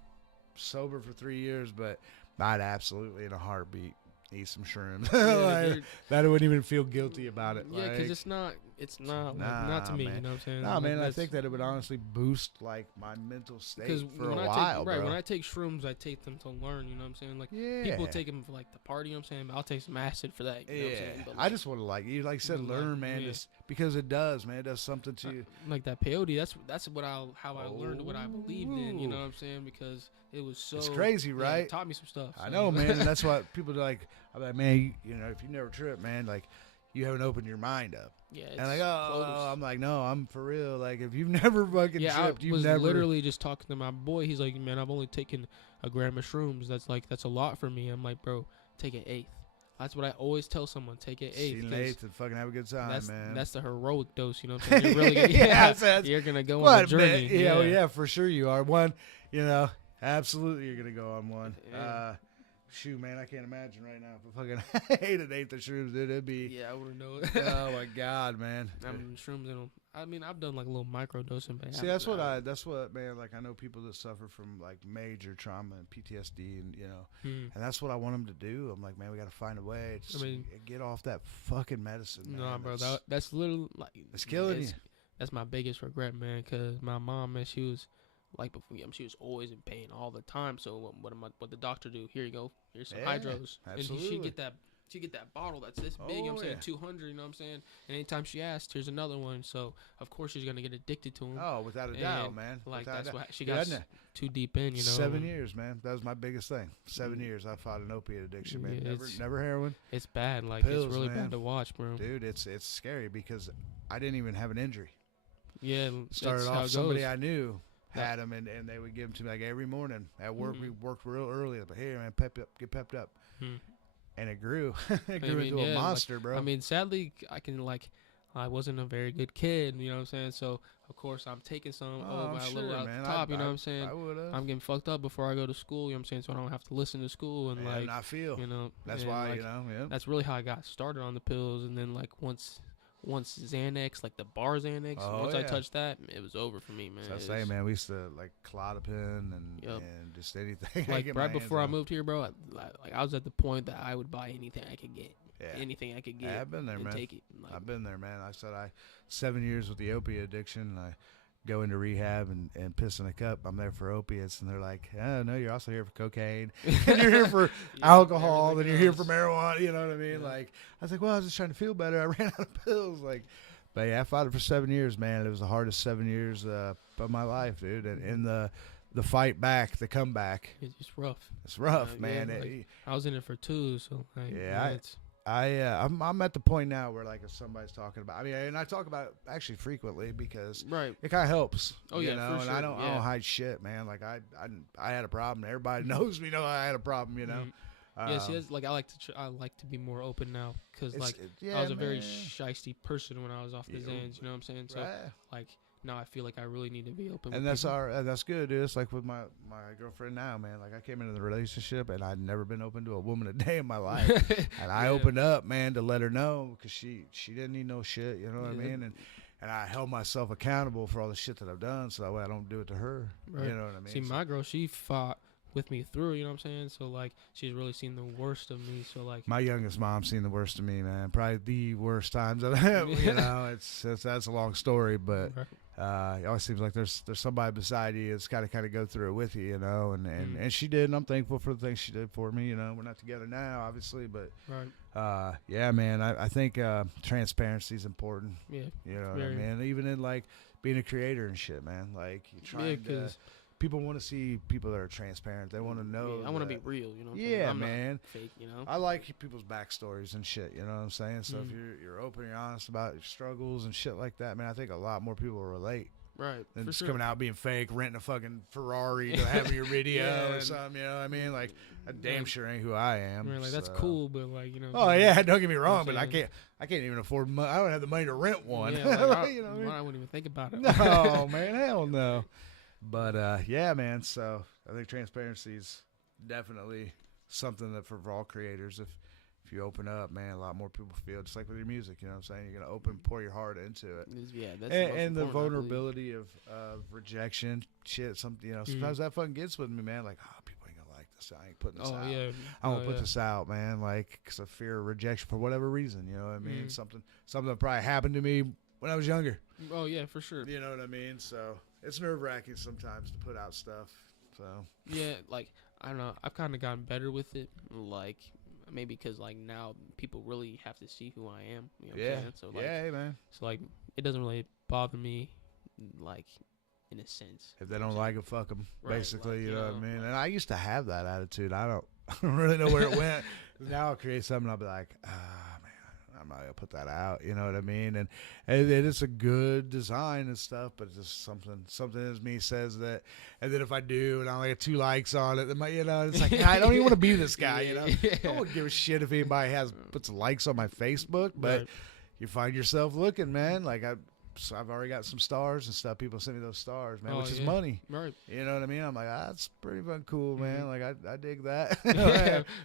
sober for 3 years, but I'd absolutely in a heartbeat eat some shrooms. Like, that I wouldn't even feel guilty about it. Yeah, because it's not not to me. Man. You know what I'm saying? Nah, man, I think that it would honestly boost like my mental state for a while. Right, when I take shrooms, I take them to learn. You know what I'm saying? Like people take them for like the party. You know what I'm saying? But I'll take some acid for that. You know what I'm saying? But, I just want to like you said, learn, man. Just because it does, man. It does something to you. Like that peyote. That's how I learned what I believed in. You know what I'm saying? Because it was so. It's crazy, right? It taught me some stuff. So. I know, man. And that's why people are like, I'm like, man, you know, if you never trip, man, like. You haven't opened your mind up. Yeah, and like, I'm like, no, I'm for real. Like, if you've never fucking tripped, I was literally just talking to my boy. He's like, man, I've only taken a gram of shrooms. That's a lot for me. I'm like, bro, take an eighth. That's what I always tell someone. Take an eighth. An eighth and fucking have a good time, man. That's the heroic dose. You know what I'm saying? You're really gonna, you're gonna go on a journey. Man, yeah, for sure you are. One, you know, absolutely you're gonna go on one. Yeah. Shoot, man, I can't imagine right now if I fucking ate an eighth of shrooms, dude. It'd be. Yeah, I wouldn't know it. Oh my god, man. I mean, shrooms. I mean, I've done like a little micro dosing, but see, that's what, man. Like, I know people that suffer from like major trauma and PTSD, and you know, and that's what I want them to do. I'm like, man, we got to find a way to get off that fucking medicine. Man. No, bro, that's literally like it's killing you. That's my biggest regret, man. Cause my mom, man, she was. Like before, she was always in pain all the time. So what the doctor do? Here you go. Here's some hydros. Absolutely. And she get that bottle that's this big. You know what I'm saying 200. You know what I'm saying. And anytime she asks, here's another one. So of course she's gonna get addicted to them. Oh, without a doubt, man. Like without that's why she got too deep in. You know. 7 years, man. That was my biggest thing. 7 years. I fought an opiate addiction, man. Yeah, never heroin. It's bad. Like pills, it's really man. bad to watch, bro. Dude, it's scary because I didn't even have an injury. Yeah. Started off somebody I knew. Had them and they would give them to me like every morning at work. We worked real early. But here, man, get pepped up, and it grew. It grew into a monster, bro. I mean, sadly, I wasn't a very good kid. You know what I'm saying? So of course I'm taking some a little out the top. You know what I'm saying? I'm getting fucked up before I go to school. You know what I'm saying? So I don't have to listen to school and not feel. You know, that's why that's really how I got started on the pills. And then like once Xanax, like the bar Xanax, once I touched that, it was over for me, man. So I say, man, we used to like Clozapine and just anything. Like right before I moved here, bro, I was at the point that I would buy anything I could get. Yeah. Anything I could get. I've been there, man. Take it. Like, I've been there, man. I said 7 years with the opiate addiction, and I go into rehab and piss in a cup. I'm there for opiates, and they're like, oh, no, you're also here for cocaine. And you're here for alcohol, and you're here for marijuana. You know what I mean? Yeah. Like, I was like, well, I was just trying to feel better. I ran out of pills. Like, But yeah, I fought it for 7 years, man. It was the hardest 7 years of my life, dude. And the fight back, the comeback. It's rough. It's rough, man. Yeah, like, I was in it for 2, so like, yeah. I'm at the point now where like if somebody's talking about, I mean, and I talk about it actually frequently because it kind of helps. You know, and sure. I don't hide shit, man. Like I had a problem. Everybody knows me. Know I had a problem. You know. Yeah, see, that's, like I like to be more open now because like I was a very shisty person when I was off the Zans. You know what I'm saying? So like now I feel like I really need to be open. And that's that's good, dude. It's like with my girlfriend now, man. Like I came into the relationship and I'd never been open to a woman a day in my life, and I opened up, man, to let her know because she didn't need no shit. You know what I mean? And I held myself accountable for all the shit that I've done, so that way I don't do it to her. Right. You know what I mean? See, my girl, she fought with me through, you know what I'm saying? So like she's really seen the worst of me. So like my youngest mom's seen the worst of me, man. Probably the worst times I've had. You know, that's a long story, but it always seems like there's somebody beside you that's got to kind of go through it with you, you know. And she did, and I'm thankful for the things she did for me. You know, we're not together now, obviously, but yeah, man. I think transparency is important. Yeah, you know what I mean. Even in like being a creator and shit, man. Like you trying to. People want to see people that are transparent. They want to know. I want to be real, you know. Yeah, man. Not fake, you know. I like people's backstories and shit. You know what I'm saying? So if you're open, you're honest about your struggles and shit like that, man, I think a lot more people will relate. Right. Than just coming out being fake, renting a fucking Ferrari to have your video or something. You know what I mean? Like, I damn sure ain't who I am. Right, like that's cool, but like, you know. Oh yeah, don't get me wrong, but I can't even afford. I don't have the money to rent one. Yeah, like, you know what I mean? I wouldn't even think about it. No, man, hell no. But yeah, man. So I think transparency is definitely something that for all creators, if you open up, man, a lot more people feel just like with your music. You know what I'm saying? You're gonna pour your heart into it. Yeah, that's and the vulnerability of rejection, shit. Sometimes that fucking gets with me, man. Like, people ain't gonna like this. I ain't putting this out. Yeah. I won't put this out, man. Like, because of fear of rejection for whatever reason. You know what I mean? Something that probably happened to me when I was younger. Oh yeah, for sure. You know what I mean? So it's nerve-wracking sometimes to put out stuff. So yeah, like I don't know. I've kind of gotten better with it. Like maybe because like now people really have to see who I am. You know what I'm saying? So like, yeah, man. So like it doesn't really bother me, like in a sense. If they don't like it, fuck them. Basically, like, you know what I mean. And I used to have that attitude. I don't really know where it went. Now I'll create something. I'll be like, I'm not gonna put that out, you know what I mean? And it's a good design and stuff, but it's just something in me says that. And then if I do, and I only get 2 likes on it, then it's like I don't even want to be this guy, you know. I don't give a shit if anybody puts likes on my Facebook, but you find yourself looking, man. Like I've already got some stars and stuff. People send me those stars, man, which is money. Right. You know what I mean? I'm like, that's pretty fucking cool, man. Like I dig that.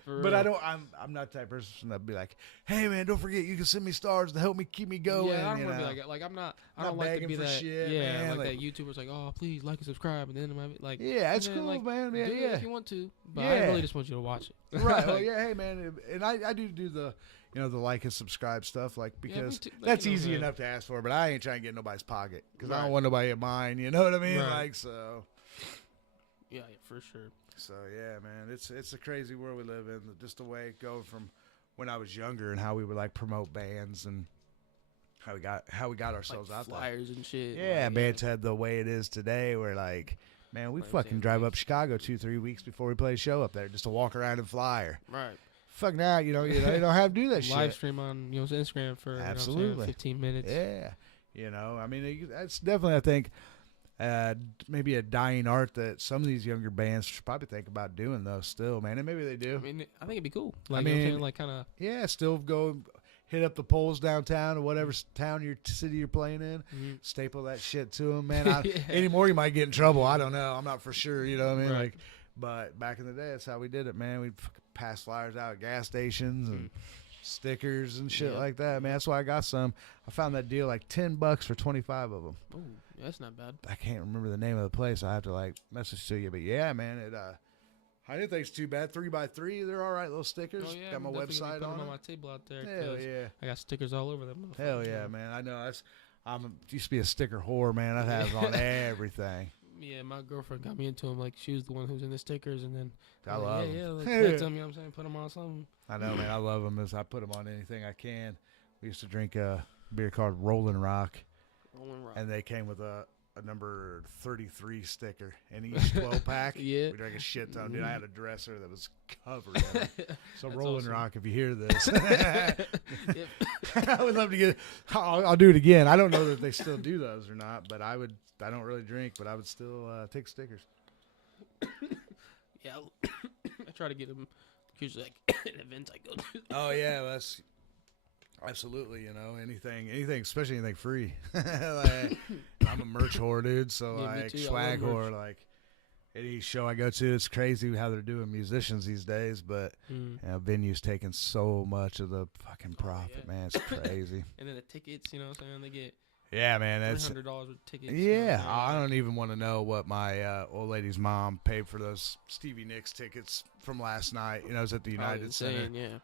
But I'm not the type of person that'd be like, hey man, don't forget you can send me stars to help me keep me going. Yeah, I don't want to be like I'm not. I don't like to be that. Shit, yeah, man. like that YouTuber's like, oh please like and subscribe, and then I'm like, yeah, it's cool, like, man. Do it if you want to, but I really just want you to watch it. Right. Well, yeah, hey man, and I do the. You know, the like and subscribe stuff, like, because that's easy enough to ask for, but I ain't trying to get in nobody's pocket because I don't want nobody in mine, you know what I mean? Right. Like, so. Yeah, for sure. So, yeah, man, it's a crazy world we live in. Just the way it goes from when I was younger and how we would, like, promote bands and how we got ourselves like out there. Flyers and shit. Yeah, like, bands had the way it is today where, like, man, we fucking drive up Chicago 2-3 weeks before we play a show up there just to walk around and flyer. Right. Fuck now, you don't have to do that shit. Live stream on Instagram for absolutely 15 minutes. Yeah, I mean that's definitely I think maybe a dying art that some of these younger bands should probably think about doing though. Still, man, and maybe they do. I mean, I think it'd be cool. Like, I mean, you know what I'm saying? Like kind of still go hit up the poles downtown or whatever town city you're playing in. Staple that shit to them, man. Anymore you might get in trouble. I don't know. I'm not for sure. You know what I mean? Right. Like, but back in the day, that's how we did it, man. We'd pass flyers out at gas stations and stickers and shit like that, man. That's why I got some. I found that deal like $10 for 25 of them. Oh, that's not bad. I can't remember the name of the place. I have to like message to you, but yeah, man, I didn't think it's too bad. 3x3, they're all right little stickers. Oh, yeah, got my website on them on my table out there. Hell yeah, I got stickers all over them. Hell yeah, man. I know. Used to be a sticker whore, man. I have on everything. Yeah, my girlfriend got me into them. Like, she was the one who's in the stickers, and then I love them. Yeah, like, flip them, you know what I'm saying? Put them on something. I know, man. I love them. I put them on anything I can. We used to drink beer called Rolling Rock. Rolling Rock. And they came with a number 33 sticker in each 12-pack. Yeah. We drank a shit ton. Dude, I had a dresser that was covered in it. So Rolling awesome. Rock, if you hear this. I would love to get I'll do it again. I don't know that they still do those or not, but I don't really drink, but I would still take stickers. Yeah. I try to get them usually like at events I go to. Oh, yeah, that's absolutely, anything, especially anything free. Like, I'm a merch whore, dude, so Yeah, like too. swag whore, like any show I go to, it's crazy how they're doing musicians these days, but venues taking so much of the fucking profit, man. It's crazy. And then the tickets, you know what I'm saying? They get man, that's $300 with tickets. Yeah, I don't even want to know what my old lady's mom paid for those Stevie Nicks tickets from last night. It was at the United Center. Yeah.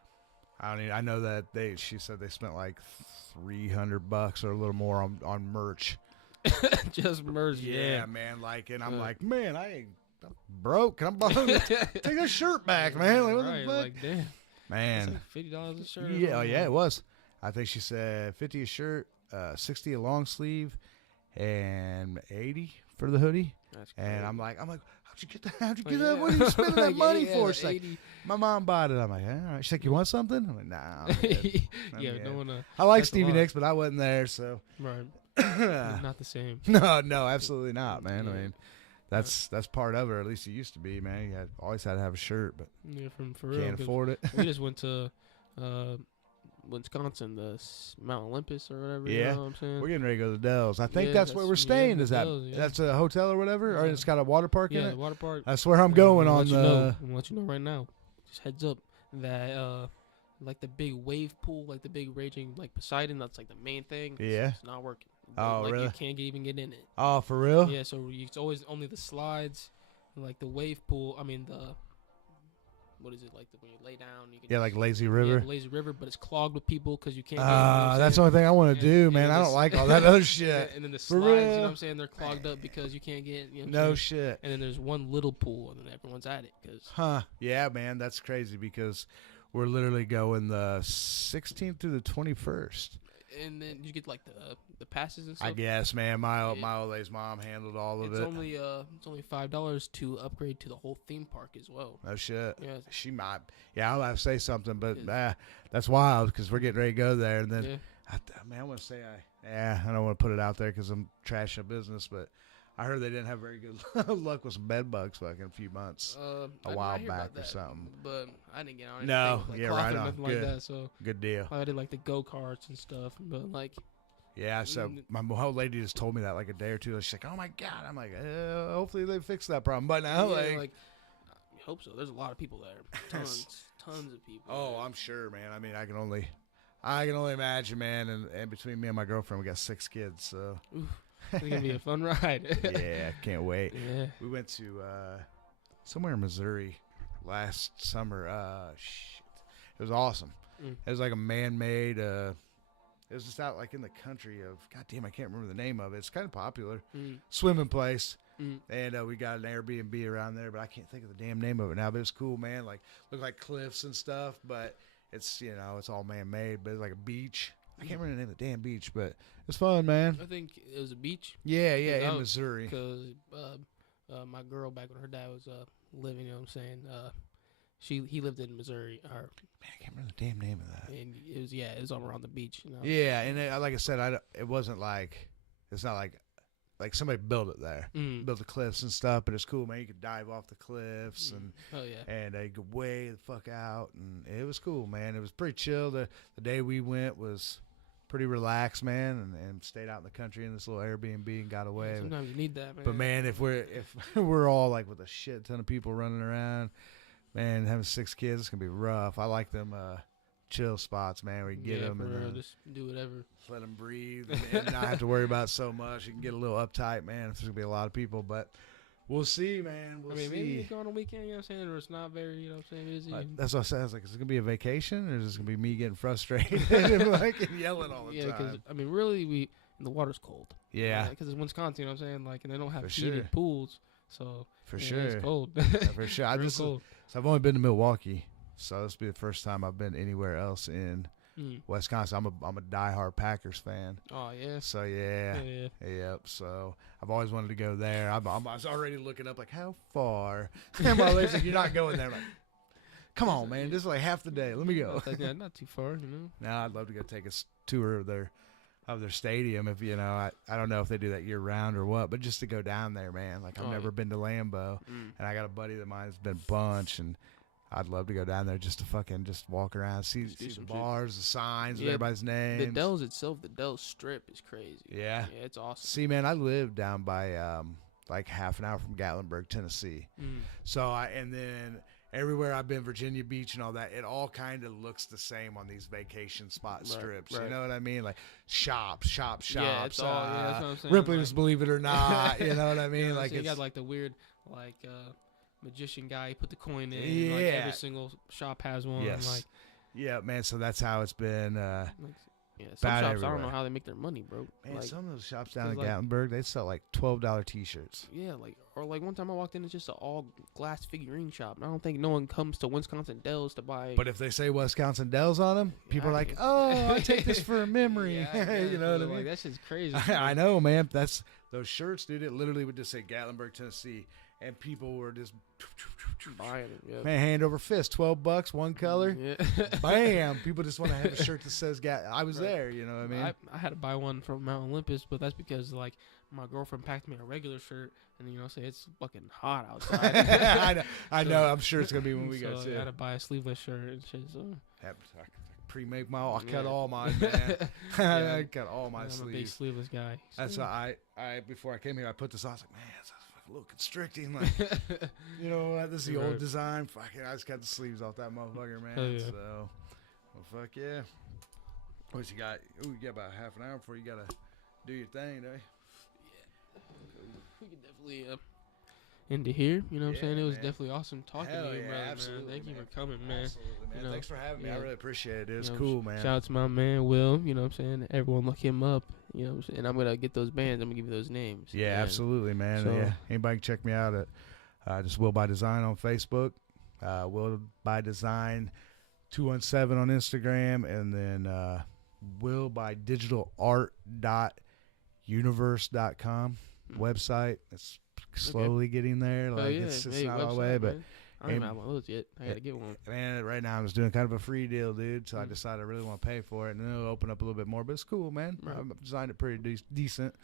I know that she said they spent like $300 or a little more on merch. Just merch, yeah, man. Like, and I'm like, man, I'm broke. I'm take that shirt back, man. Like, what the fuck? Like, damn, man. Like $50 a shirt. Yeah, yeah, it was. I think she said 50 a shirt, 60 a long sleeve, and 80 for the hoodie. That's crazy. And I'm like, how'd you get that? How'd you get that? What are you spending that money for? She's like, my mom bought it. I'm like, all right. She's like, you want something? I'm like, nah. Yeah, no one. I like Stevie Nicks, but I wasn't there, so. Right. Not the same. No, absolutely not, man. I mean, that's part of it. Or at least it used to be, man. You always had to have a shirt, but yeah, for real, can't afford it. We just went to Wisconsin, the Mount Olympus or whatever. Yeah, you know what I'm saying? We're getting ready to go to the Dells. I think that's where we're staying. Is that that's a hotel or whatever, or it's got a water park in it? Yeah, the water park. That's where I'm going on the. I'm gonna let you know right now. Just heads up that like the big wave pool, like the big raging like Poseidon. That's like the main thing. Yeah, it's not working. Oh, like, really? You can't even get in it. Oh, for real? Yeah, so it's always only the slides, like the wave pool. I mean what is it like when you lay down? You can like lazy river. Yeah, lazy river, but it's clogged with people because you can't. That's the only thing I want to do, man. I don't like all that other shit. And then the slides, you know what I'm saying? They're clogged up because you can't get. You know no shit. And then there's one little pool, and then everyone's at it. Yeah, man, that's crazy because we're literally going the 16th through the 21st. And then you get like the passes and stuff. I guess, man. My old lady's mom handled all of it. It's only $5 to upgrade to the whole theme park as well. No shit. Yeah. She might. Yeah, I'll have to say something, but that's wild because we're getting ready to go there, and then I want to say I don't want to put it out there because I'm trashing business, but I heard they didn't have very good luck with some bed bugs like in a few months, a while back or something. But I didn't get on anything. No, like right on. Nothing Good. Like that, so good deal. I did like the go karts and stuff, but like. Yeah, so my old lady just told me that like a day or two. She's like, "Oh my god!" I'm like, "Hopefully they fix that problem." But now, I hope so. There's a lot of people there, tons of people. Oh, I'm sure, man. I mean, I can only imagine, man. And between me and my girlfriend, we got 6 kids, so. Oof. It's gonna be a fun ride. Yeah, can't wait. Yeah. We went to somewhere in Missouri last summer. It was awesome. It was like a man-made. It was just out like in the country of. God damn, I can't remember the name of it. It's kind of popular. Swimming place. And we got an Airbnb around there, but I can't think of the damn name of it now. But it's cool, man. Like look like cliffs and stuff, but it's it's all man-made. But it's like a beach. I can't remember the name of the damn beach, but it's fun, man. I think it was a beach. Yeah, in Missouri. Because my girl back when her dad was living, you know what I'm saying? He lived in Missouri. Man, I can't remember the damn name of that. And it was all around the beach. You know? Yeah, and like I said, it wasn't like it's not like somebody built it there, built the cliffs and stuff. But it's cool, man. You could dive off the cliffs and you go way the fuck out, and it was cool, man. It was pretty chill. The day we went was pretty relaxed, man, and stayed out in the country in this little Airbnb and got away. Sometimes you need that, man. But man, if we're all like with a shit ton of people running around, man, having 6 kids, it's gonna be rough. I like them chill spots, man, where you get them and just do whatever. Let them breathe and not have to worry about so much. You can get a little uptight, man, if there's going to be a lot of people. But we'll see, man. We'll see. Maybe you go on a weekend, you know what I'm saying, or it's not very, you know what I'm saying, busy. That's what I said. I was like, is it going to be a vacation, or is this going to be me getting frustrated and like yelling all the time? Yeah, because, I mean, really, the water's cold. Yeah. Because it's Wisconsin, you know what I'm saying? Like, and they don't have For heated pools. So, for sure. It's cold. Yeah, for sure. I've only been to Milwaukee, so this will be the first time I've been anywhere else in Wisconsin. I'm a diehard Packers fan. Oh yeah. So yep. So I've always wanted to go there. I was already looking up like how far. And my wife's like, "You're not going there." I'm like, come on, man. This is like half the day. Let me go. Not too far, you know. No, I'd love to go take a tour of their stadium. If I don't know if they do that year round or what, but just to go down there, man. Like I've never been to Lambeau, and I got a buddy of mine that's been a bunch, and I'd love to go down there just to fucking just walk around, see the bars, the signs, with everybody's names. The Dells itself, the Dells Strip is crazy. Yeah, it's awesome. See, man, I live down by like half an hour from Gatlinburg, Tennessee. So and then everywhere I've been, Virginia Beach and all that, it all kind of looks the same on these vacation spot strips. Right. You know what I mean? Like shops. Yeah, it's all, that's what I'm saying. Ripley's, Believe It or Not. You know what I mean? Like so you got like the weird magician guy. He put the coin in. Yeah. Like every single shop has one. Yes. Like, yeah, man. So that's how it's been. Some shops, everywhere. I don't know how they make their money, bro. Man, like, some of those shops down in Gatlinburg, they sell like $12 T-shirts. Yeah, or one time I walked in, it's just an all glass figurine shop. And I don't think no one comes to Wisconsin Dells to buy. But if they say Wisconsin Dells on them, people are like, "Oh, I take this for a memory." You know what I mean? Like, that's just crazy. I know, man. That's those shirts, dude. It literally would just say Gatlinburg, Tennessee, and people were just buying it. Yeah. Man, hand over fist, $12, one color. Yeah. Bam! People just want to have a shirt that says I was there. You know what I mean? I had to buy one from Mount Olympus, but that's because like my girlfriend packed me a regular shirt, and say it's fucking hot outside. I know. I'm sure it's gonna be when we go too. I had to buy a sleeveless shirt and shit. So I pre-make I cut all mine, man. I cut all my sleeves. I'm a big sleeveless guy. So. That's why I before I came here, I put this on. I was like, man, it's a little constricting. Like, you know, this is the old design. Fucking, I just cut the sleeves off that motherfucker, man. So, well, fuck yeah. What you got? Ooh, you got about half an hour before you gotta do your thing, eh? We could definitely end it here. You know what I'm saying? It was definitely awesome talking to you, brother. Absolutely, man. Thank you for coming, man. Absolutely, man. Thanks for having me. I really appreciate it. It was cool, man. Shout out to my man Will. You know what I'm saying? Everyone look him up. You know what I'm saying? And I'm gonna get those bands. I'm gonna give you those names. Yeah, absolutely, man. So, anybody can check me out at just Will by Design on Facebook, Will by Design 217 on Instagram, and then Will by Digital Art universe.com website. It's slowly getting there. Like it's not all the way, but I don't even have one of those yet. I gotta get one. Man, right now I'm just doing kind of a free deal, dude. So I decided I really want to pay for it, and then it'll open up a little bit more. But it's cool, man. I've designed it pretty decent.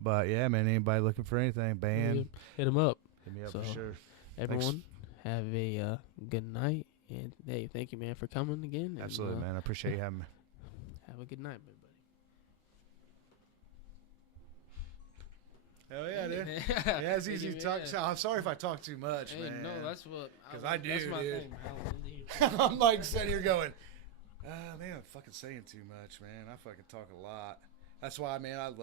But yeah, man, anybody looking for anything, band, hit them up. Hit me up for sure. Everyone, have a good night, and hey, thank you, man, for coming again. Absolutely, man. I appreciate you having me. Have a good night, everybody. Hell yeah, dude. Yeah, it's easy to talk. So I'm sorry if I talk too much, man. No, that's what. Because I do, that's my dude. Thing, I'm like sitting here going, man, I'm fucking saying too much, man. I fucking talk a lot. That's why, man, I love